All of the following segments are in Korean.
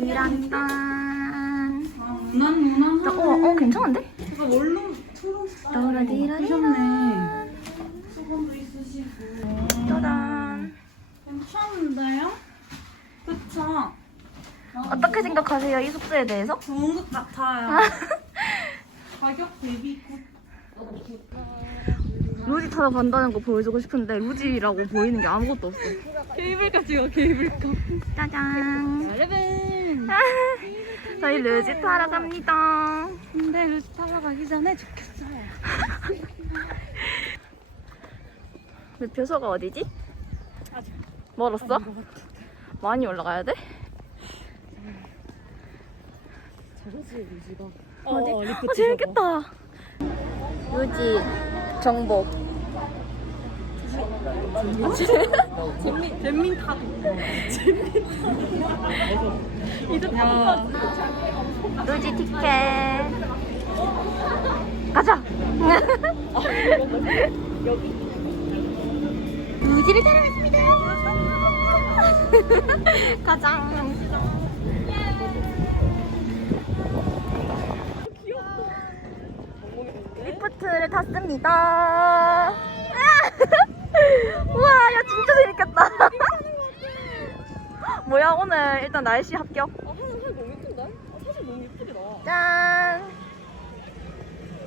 디란단. 아, 무난 무난. 어, 어, 괜찮은데? 제가 원룸 처럼 소라디란단. 수건도 있으시고. 짜잔. 괜찮은데요? 그쵸? 어떻게 생각하세요, 이 숙소에 대해서? 좋은 것 같아요. 가격 대비 굿. 루지 타러 간다는 거 보여주고 싶은데 루지라고 보이는 게 아무것도 없어. 케이블카 찍어 케이블카. 짜잔. 여러분. 저희 루지 타러 갑니다. 근데 루지 타러 가기 전에 좋겠어요. 매표소가 어디지? 아직 멀었어? 많이 올라가야 돼? 잘하지 루지가. 어, 리프트 아, 재밌겠다. 루지 정복. 잼민 잼민 타도. 이거 타. 루지 티켓. 가자. 루지를 따라갔습니다. 가자. 리프트를 탔습니다. 진짜 재밌겠다. 뭐야 오늘 일단 날씨 합격. 아 하늘 너무 예쁜데? 아, 사실 너무 예쁘게 나와. 짠.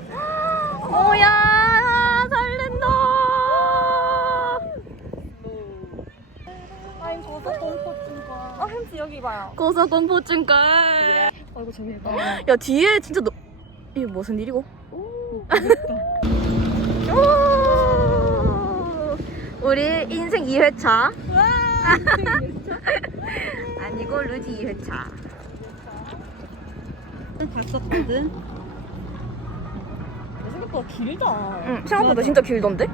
오야 설렌다. 아임 저도 공포증가. 아 햄스 여기 봐요. 고소 공포증가. 아이고 재밌다. 야 뒤에 진짜 너 이게 무슨 일이고? 오. 오! 우리 인생 2회차. 아니고 루지 2회차. 갔었거든. 생각보다 길다. 응, 생각보다 진짜 길던데?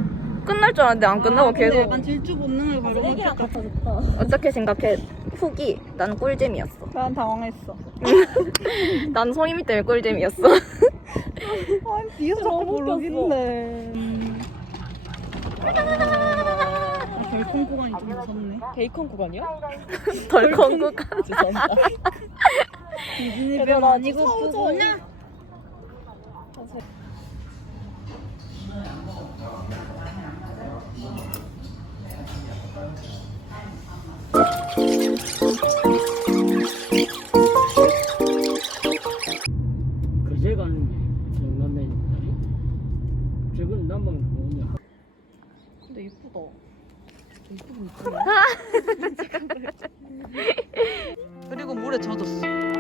끝날 줄 알았는데 안 끝나고 근데 계속. 약간 질주 본능을 바로 애기랑 좋다. 어떻게 생각해? 후기. 난 꿀잼이었어. 난 당황했어. 난 소희미 때문에 꿀잼이었어. 아 뒤에서 자꾸 모르겠네. 별콩 구간이 좀 무섭네. 베이컨 구간이요? 덜컹 구간. 죄송합니다. 디즈니병 아니고? 그제 가는 남방 뭐냐 근데 이쁘다. 그리고 물에 젖었어.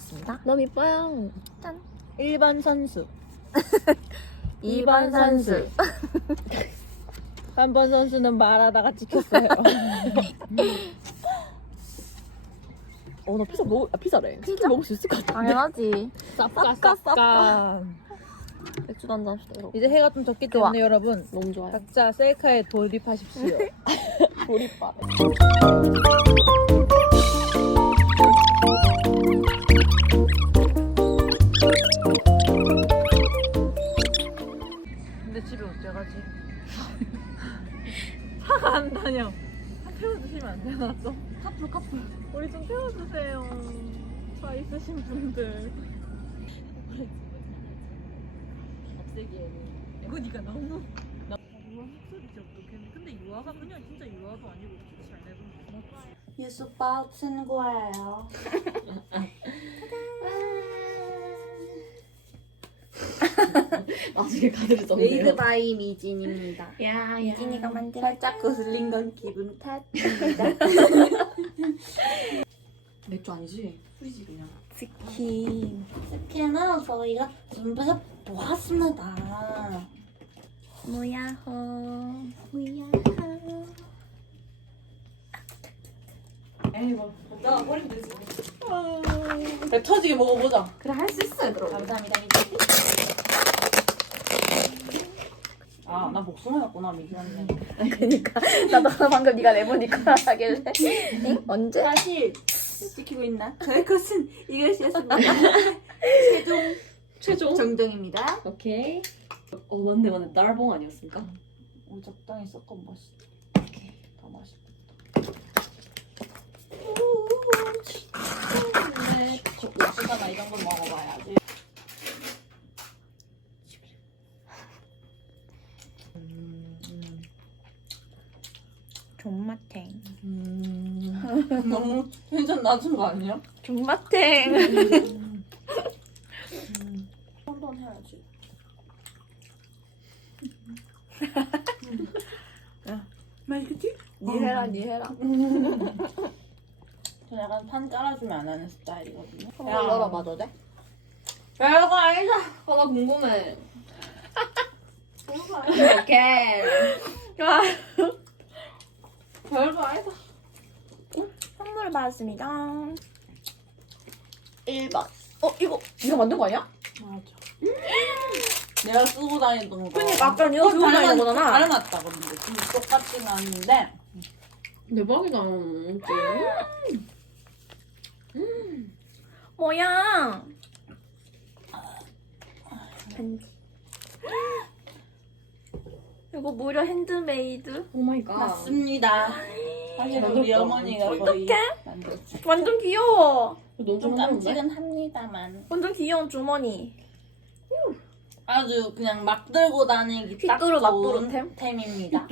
찍었습니다. 너무 이뻐요. 짠. 1번 선수. 2번 선수. 3번 선수는 말하다가 찍혔어요. 어, 나 피자 먹, 아, 피자래. 치킨 먹을 수 있을 것 같아. 당연하지. 쌉까, 쌉까. 맥주도 한잔 합시다, 여러분. 이제 해가 좀 졌기 좋아. 때문에 여러분, 너무 좋아요. 각자 셀카에 돌입하십시오. 돌입밥. 근데 집에 어째 가지? 차가 안 다녀. 태워주시면 안 되나 좀? 카풀 카풀. 우리 좀 태워주세요. 차 있으신 분들. 없애기에는. 이거 니가 너무. 나 유아 목소리지 어떡해. 근데 유아가 그냥 진짜 유아도 아니고 진짜 잘 내보는 거 뉴스밥 친구예요. 나중에 카드를 메이드 썼네요. 바이 미진입니다. 야, 미진이가 만든 살짝 거슬린 건 기분 탓입니다. 맥주 아니지? 술이지 그냥. 스킨. 스킨은 저희가 준비해 보았습니다. 뭐야호. 뭐야? 에이 뭐. 나 버리면 되지. 배 터지게 먹어보자. 그래 할 수 있어요 그럼. 감사합니다. 미진. 아, 나 복숭아였구나, 미진한테. 그니까 나도 방금 네가 내보니까 하길래. 응? 언제? 사실 지키고 있나? 저의 것은 이것이었습니다. 최종 최종. 정정입니다. 오케이. 어 맞네 맞네 날봉 아니었습니까? 우리 적당히 섞어 맛있어. 더 맛있어. 네. 맛있잖아, 이런 걸 먹어봐야지. 존맛탱. 음, 너무 텐션 낮은 거 아니야? 존맛탱. 한번 해야지. 맛있지? 니 해라 니 해라. 저 약간 판 깔아주면 안 하는 스타일이거든요. 한번 열어봐도 돼? 별거 아니다. 아, 나 궁금해. 오케이. 별거 아니다. 선물 받았습니다. 1번. 어 이거 네가 만든 거 아니야? 맞아. 내가 쓰고 다니던 거. 그러니까 아까 네가 들고 다니는 거잖아. 닮았다, 근데. 좀 똑같진 않은데. 대박이다. 뭐야? 반지. 이거 무려 핸드메이드. 오 마이 갓. 맞습니다. 사실 우리 만들었다. 어머니가 거의 만들었지. 완전 귀여워. 너무 좀. 깜찍은 합니다만. 완전 귀여운 주머니. 아주 그냥 막 들고 다니기 딱 삐뚤어 좋은 막부른 템? 템입니다.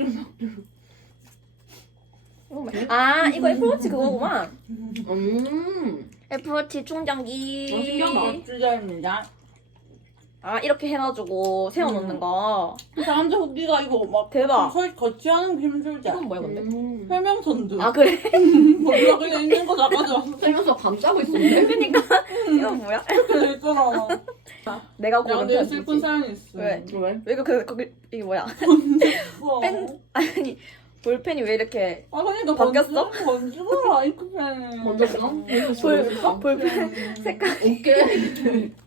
아 이거 애플워치 그거구만. 음. 애플워치 충전기. 어, 신기하다. 주자입니다. 아 이렇게 해가지고 세워놓는 거. 사람들 후기가 이거 막 대박. 설 거치하는 게 힘들지. 이건 뭐야 근데? 음. 설명서인데. 아 그래? 몰라 그냥 있는 거 나가져. 살면서 감싸고 있었는데. 그니까 이거 뭐야? 그래 있잖아. 내가 야 고른 근데 편지지. 슬픈 사연이 있어. 왜? 왜? 왜 이거 그 거기 이게 뭐야? 어. 펜 아니 볼펜이 왜 이렇게 아 그러니까 바뀌었어? 먼지가 라이크펜. 먼저 봐? 볼 볼펜 색깔. 오케이.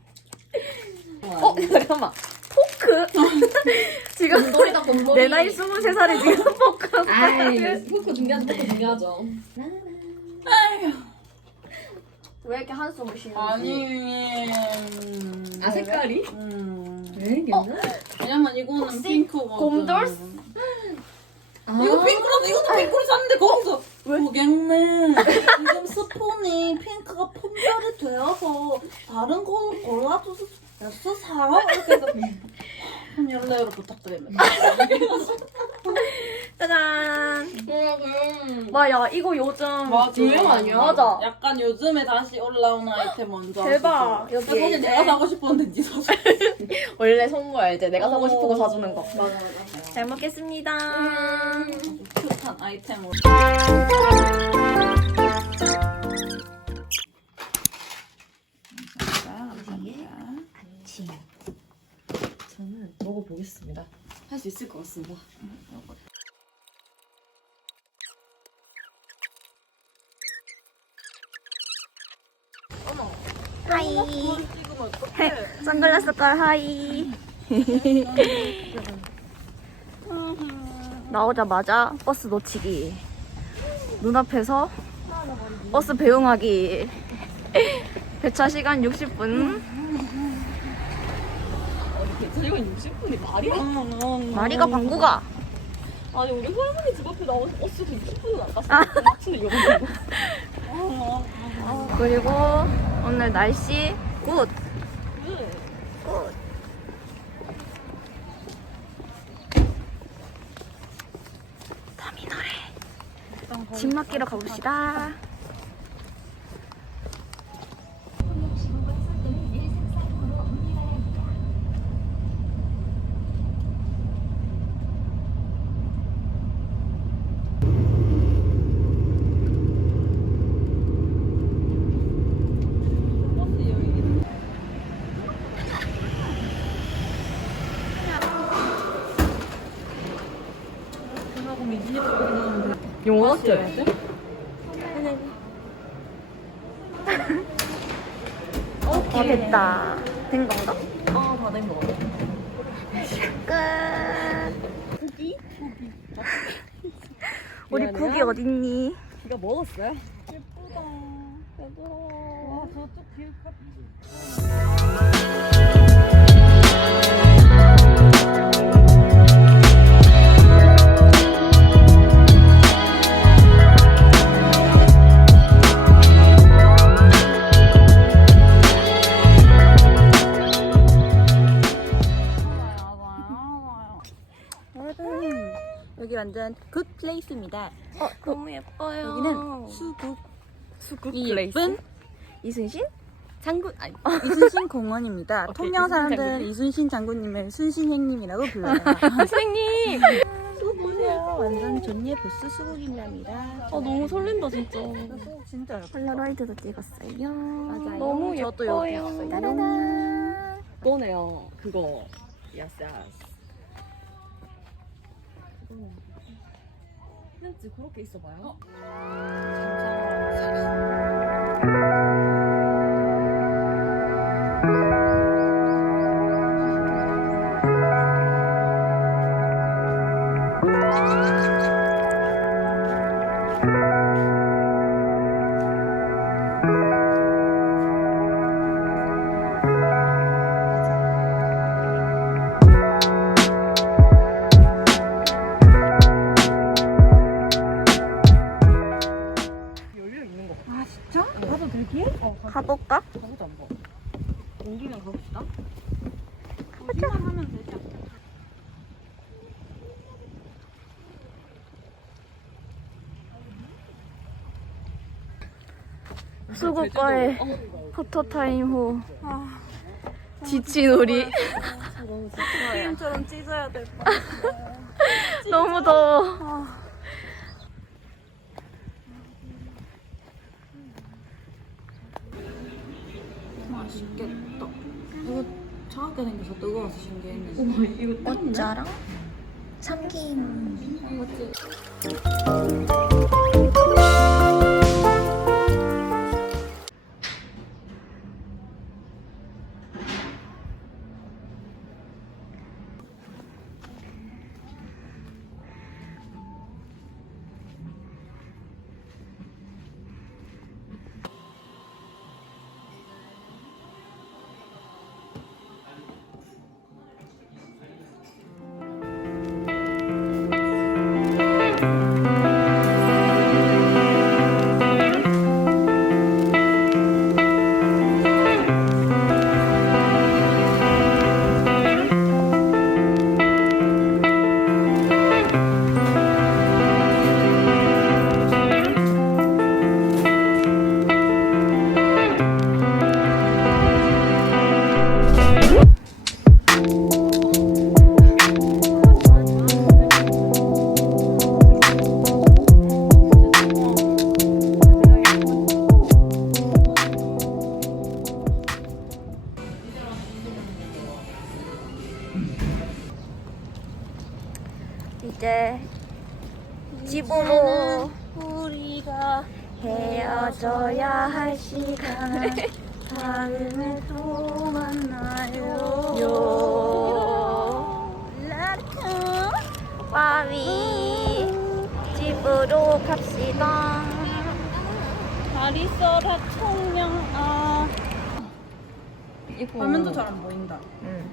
어 잠깐만 포크 지금 곰돌이다 곰돌이. 내 나이 23살에 지금 포크 아이 포크 중요하죠. 포크 중요하죠. 왜 이렇게 한숨을 쉬는지 아니. 아 색깔이? 음. 왜 괜찮아? 왜냐면 이거는 핑크거든. 곰돌스? 아. 이거 핑크라서 이것도 핑크를 샀는데 거기서 고객님 지금 스폰이 핑크가 분별이 되어서 다른 거 골라줘 서 사요 이렇게 해서 한 연락으로 부탁드립니다. 짜잔 음. 와야 이거 요즘 맞아. 유행 아니야? 맞아 약간 요즘에 다시 올라오는 아이템 먼저. 대박. 하시죠. 여기 사실 이제- 내가 사고 싶었는데 니 사줘. 원래 선물 알지 내가 사고 싶은 거 사주는 거 맞아 맞아. 잘 먹겠습니다 큐트한 아이템으로. 저는 먹어보겠습니다. 할 수 있을 것 같습니다. 하이. 선글라스 깔 하이. 나오자마자 버스 놓치기. 눈앞에서 버스 배웅하기. 배차 시간 60분 저희가 60분이 말이야? 마리가 방구가 아니 우리 할머니 집 앞에 나온 버스도 20분은 안 갔어. 아. 근데 보고. 그리고 오늘 날씨 굿 터미널에 짐 맡기러 가봅시다 맞지? 어, 됐다. 된 건가? 어 다 된 거 같아. 끝. 고기? 우리 미안해요. 고기 어딨니? 이거 먹었어요? 여러분 완전 굿 플레이스입니다. 어, 너무 예뻐요. 여기는 수국 수국 이 예쁜 이순신? 장군 아니 이순신 공원입니다. 통영 사람들은 이순신 장군님을 순신 형님이라고 불러요. 선생님! 수국 보세요. 완전 존예 보스 수국입니다. 아 너무 설렌다 진짜. 진짜요? 폴라로이드도 찍었어요. 맞아요. 너무 저도 예뻐요. 있어요. 따라란. 그거네요. 그거. 야스 야스. 렌즈 그렇게 있어봐요. 열 수국과의 포토타임 후. 지친 우리. 게임처럼 찢어야 될 뻔. 너무 더워. 맛있겠다. 이거 차갑게 생겨서 뜨거워서 신기했는데. 어짜랑 참김. 이제 잘 있어라 청명 아. 이거. 화면도 잘 안 보인다. 응.